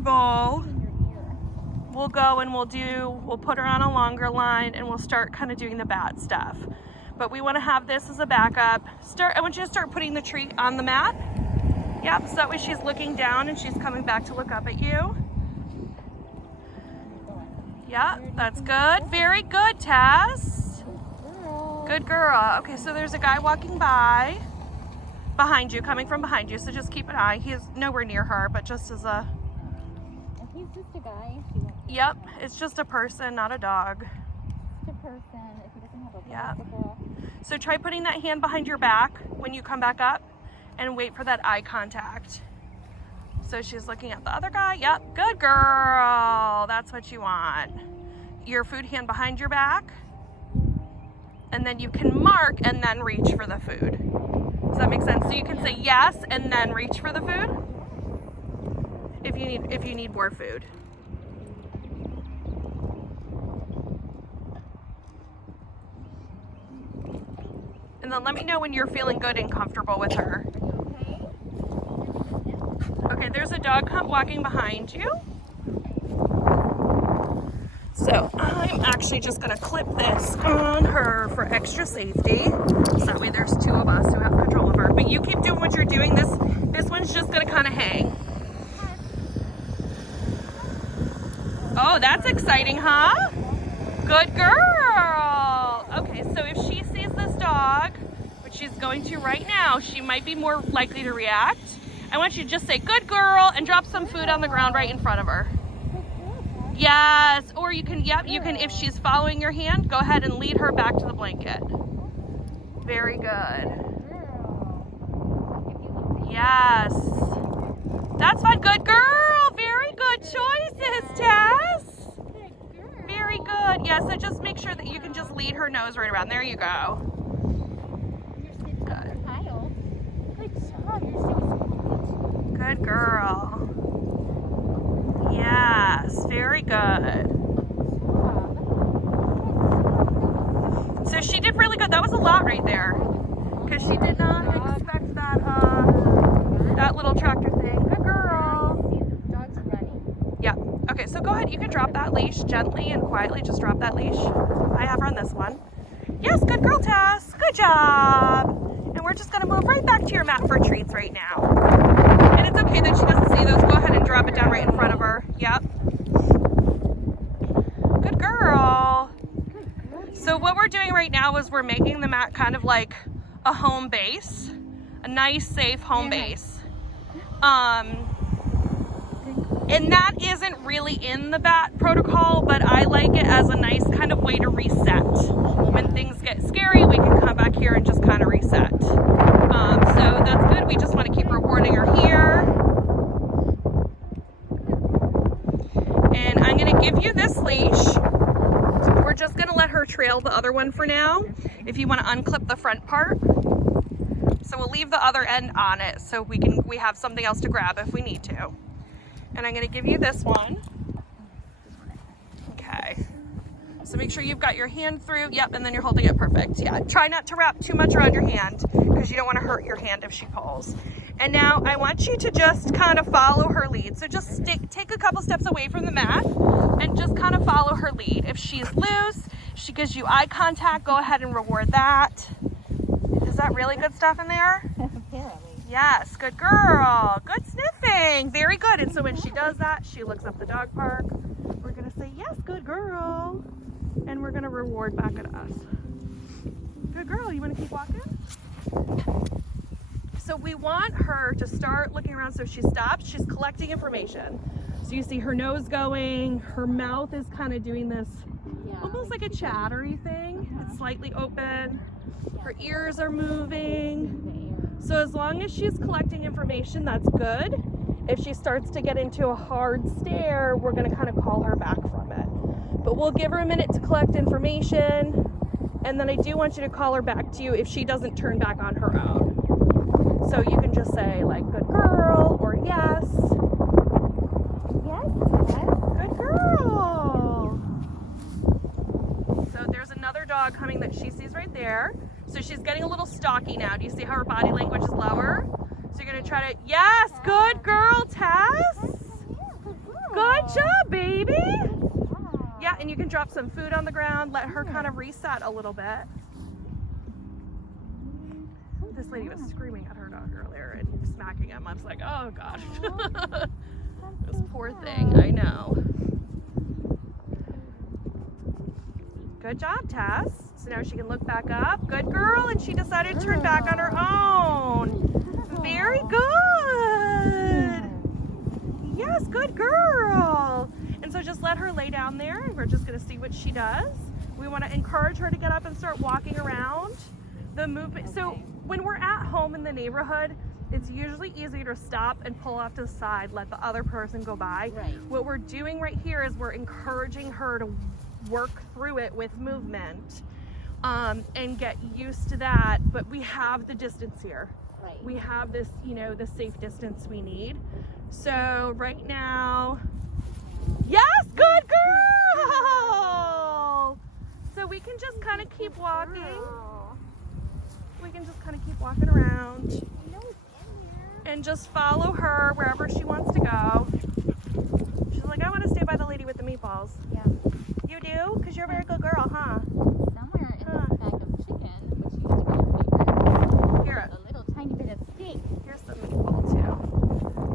comfortable, we'll go and we'll put her on a longer line and we'll start kind of doing the bad stuff. But we want to have this as a backup. I want you to start putting the treat on the mat. Yep, so that way she's looking down and she's coming back to look up at you. Yeah, that's good. Very good, Tess. Good girl. Okay, so there's a guy walking by behind you, coming from behind you, so just keep an eye. He is nowhere near her, but just as a... He's just a guy. Yep, it's just a person, not a dog. Just a person. If he doesn't have a bicycle. So try putting that hand behind your back when you come back up and wait for that eye contact. So she's looking at the other guy. Yep, good girl. That's what you want. Your food hand behind your back. And then you can mark and then reach for the food. Does that make sense? So you can say yes and then reach for the food if you need more food. And then let me know when you're feeling good and comfortable with her. Okay, there's a dog walking behind you. So I'm actually just gonna clip this on her for extra safety. So that way there's two of us who have control of her. But you keep doing what you're doing. This one's just gonna kind of hang. Oh, that's exciting, huh? Good girl. Okay, so if she sees this dog, which she's going to right now, she might be more likely to react. I want you to just say, good girl, and drop some food on the ground right in front of her. Yes, or you can, if she's following your hand, go ahead and lead her back to the blanket. Very good. Yes. That's fun. Good girl. Very good choices, Tess. Very good. Yeah, so just make sure that you can just lead her nose right around. There you go. Good. Good girl. Yes, very good. So she did really good. That was a lot right there, because she did not expect that little tractor thing. Good girl. Dog's running. Yeah. Okay, so go ahead. You can drop that leash gently and quietly. Just drop that leash. I have her on this one. Yes, good girl, Tess. Good job. And we're just going to move right back to your mat for treats right now. And it's okay that she doesn't see those. Go ahead and drop it down right in front of her. Yep. Good girl. So what we're doing right now is we're making the mat kind of like a home base, a nice, safe home base. And that isn't really in the BAT protocol, but I like it as a nice kind of way to reset. When things get scary, we can come back here and just kind of reset. So that's good. We just want to keep rewarding her here. And I'm going to give you this leash. We're just going to let her trail the other one for now, if you want to unclip the front part. So we'll leave the other end on it so we have something else to grab if we need to. And I'm going to give you this one. Okay. So make sure you've got your hand through. Yep, and then you're holding it perfect. Yeah, try not to wrap too much around your hand because you don't want to hurt your hand if she pulls. And now I want you to just kind of follow her lead. So just take a couple steps away from the mat and just kind of follow her lead. If she's loose, she gives you eye contact, go ahead and reward that. Is that really good stuff in there? Apparently. Yes, good girl. Good sniffing. Very good. And so when she does that, she looks up the dog park. We're going to say, yes, good girl. And we're going to reward back at us. Good girl. You want to keep walking? So we want her to start looking around. So if she stops, she's collecting information. So you see her nose going. Her mouth is kind of doing this almost like a chattery thing. It's slightly open. Her ears are moving. So as long as she's collecting information, that's good. If she starts to get into a hard stare, we're going to kind of call her back from it. But we'll give her a minute to collect information. And then I do want you to call her back to you if she doesn't turn back on her own. So you can just say like, good girl, or yes. Yes. Good girl. So there's another dog coming that she sees right there. So she's getting a little stalky now. Do you see how her body language is lower? So you're going to try to, yes, good girl, Tess. Good job, baby. Wow. Yeah, and you can drop some food on the ground, let her kind of reset a little bit. This lady was screaming at her dog earlier and smacking him. I was like, oh gosh. This poor thing, I know. Good job, Tess. So now she can look back up. Good girl, and she decided to turn back on her own. Very good. Yes, good girl. And so just let her lay down there, and we're just gonna see what she does. We wanna encourage her to get up and start walking around. The movement, so when we're at home in the neighborhood, it's usually easier to stop and pull off to the side, let the other person go by. Right. What we're doing right here is we're encouraging her to work through it with movement and get used to that. But we have the distance here. Right. We have this, you know, the safe distance we need. So right now, yes, good girl! So we can just kind of keep walking. We can just kind of keep walking around and just follow her wherever she wants to go. She's like, I want to stay by the lady with the meatballs. Yeah. You do? Because you're a very good girl, huh? Somewhere in this bag of chicken, which used to be your favorite, Here, a little tiny bit of steak here's some meatball too.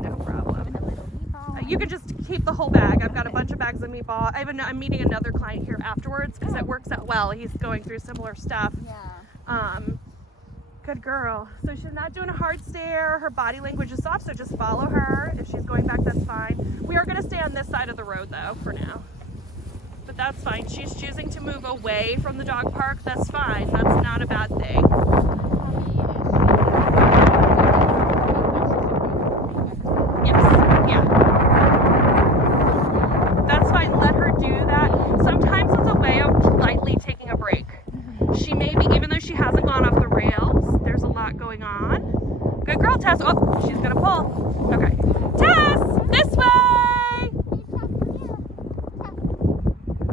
No problem. and a little meatball. You can just keep the whole bag. I've got a bunch of bags of meatball. I'm meeting another client here afterwards because it works out well. He's going through similar stuff. Yeah. Good girl. So she's not doing a hard stare. Her body language is soft, so just follow her. If she's going back, that's fine. We are going to stay on this side of the road though for now. But that's fine. She's choosing to move away from the dog park. That's fine. That's not a bad thing. Yes. Yeah. That's fine. Let her do that. Sometimes it's a way of politely taking a break. She may be, even though she hasn't gone off the rails, there's a lot going on. Good girl, Tess. Oh, she's gonna pull. Okay. Tess, this way.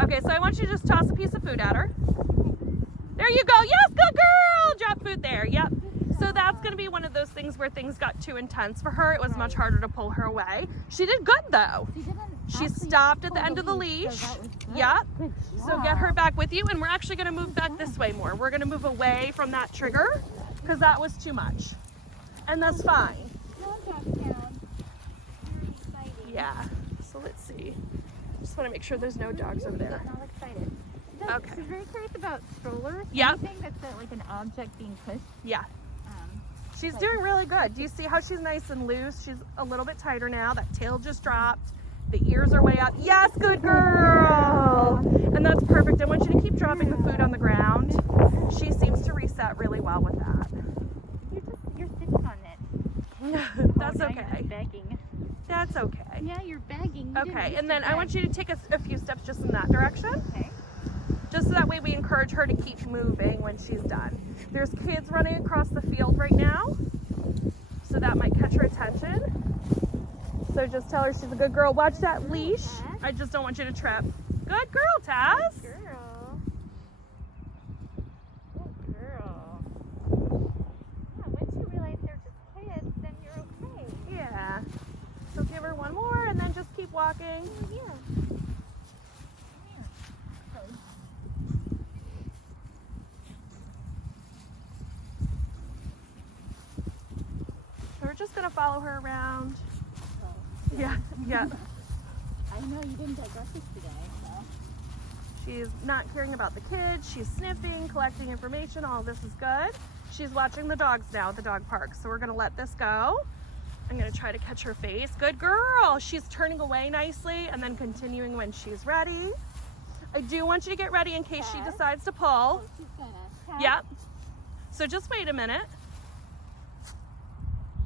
Okay, so I want you to just toss a piece of food at her. There you go. Yes, good girl. Drop food there. Yep. So that's gonna be one of those things where things got too intense for her. It was much harder to pull her away. She did good though. She stopped at the end of the leash. Yep. So get her back with you, and we're actually going to move back this way more. We're going to move away from that trigger because that was too much. And that's fine. Yeah. So let's see. Just want to make sure there's no dogs over there. I'm all excited. Okay. She's very curious about strollers. Yep. Anything that's like an object being pushed. Yeah. She's doing really good. Do you see how she's nice and loose? She's a little bit tighter now. That tail just dropped. The ears are way up. Yes, good girl. And that's perfect. I want you to keep dropping the food on the ground. She seems to reset really well with that. You're sitting on it. That's now okay. You're begging. That's okay. Yeah, you're begging. You Okay, didn't and then used to I want you to take a few steps just in that direction. Okay. Just so that way we encourage her to keep moving when she's done. There's kids running across the field right now, so that might catch her attention. So just tell her she's a good girl. Watch that leash. I just don't want you to trip. Good girl, Tess. Good girl. Good girl. Yeah, once you realize they're just kids, then you're okay. Yeah. So give her one more and then just keep walking. Here. So we're just gonna follow her around. Yeah, yeah. I know you didn't get breakfast today, so. She's not caring about the kids. She's sniffing, collecting information. All this is good. She's watching the dogs now at the dog park. So we're gonna let this go. I'm gonna try to catch her face. Good girl. She's turning away nicely and then continuing when she's ready. I do want you to get ready in case she decides to pull. Oh, she's gonna. Yep. So just wait a minute.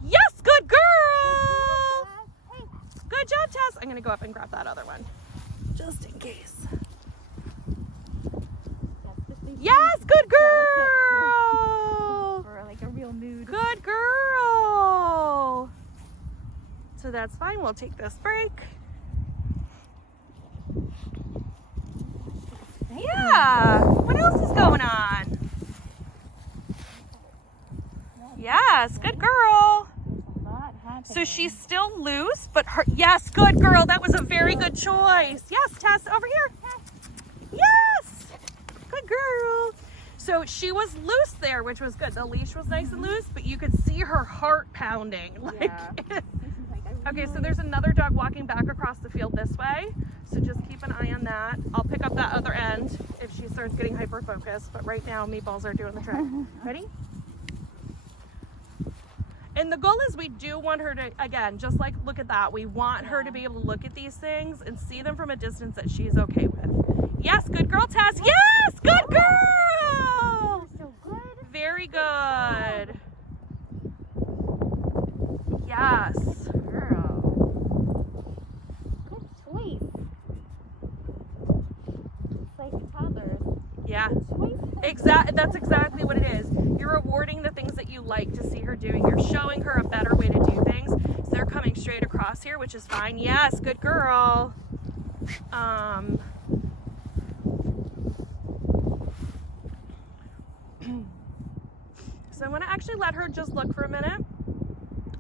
Yes, good girl. Hey. Good job, Tess. I'm gonna go up and grab that other one, just in case. Yes, good girl. For like a real mood. Good girl. So that's fine. We'll take this break. Yeah. What else is going on? Yes, good girl. So she's still loose, but her, yes, good girl. That was a very good choice. Yes, Tess, over here. Yes. Good girl. So she was loose there, which was good. The leash was nice and loose, but you could see her heart pounding. Like, Yeah. okay, so there's another dog walking back across the field this way. So just keep an eye on that. I'll pick up that other end if she starts getting hyper-focused. But right now, meatballs are doing the trick. Ready? And the goal is we do want her to, again, just like look at that. We want her to be able to look at these things and see them from a distance that she's okay with. Yes, good girl, Tess. Yes, good girl. So good. Very good. Yes. Girl. Good choice. It's like toddlers. Yeah. Choice. That's exactly what it is. You're rewarding the things that you like to see her doing. You're showing her a better way to do things. So they're coming straight across here, which is fine. Yes, good girl. So I want to actually let her just look for a minute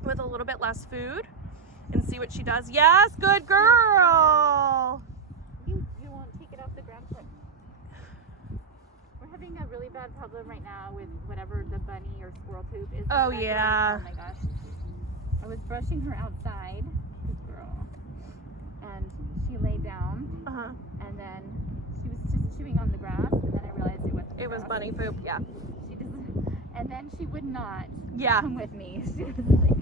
with a little bit less food and see what she does. Yes, good girl. You won't take it off the ground quick. We're having a really bad problem right now with whatever the bunny or squirrel poop is. Oh, yeah. Oh my gosh. I was brushing her outside, good girl, and she lay down, and then she was just chewing on the grass, and then I realized it was bunny poop, yeah. She just, and then she would not Yeah. come with me. She was like,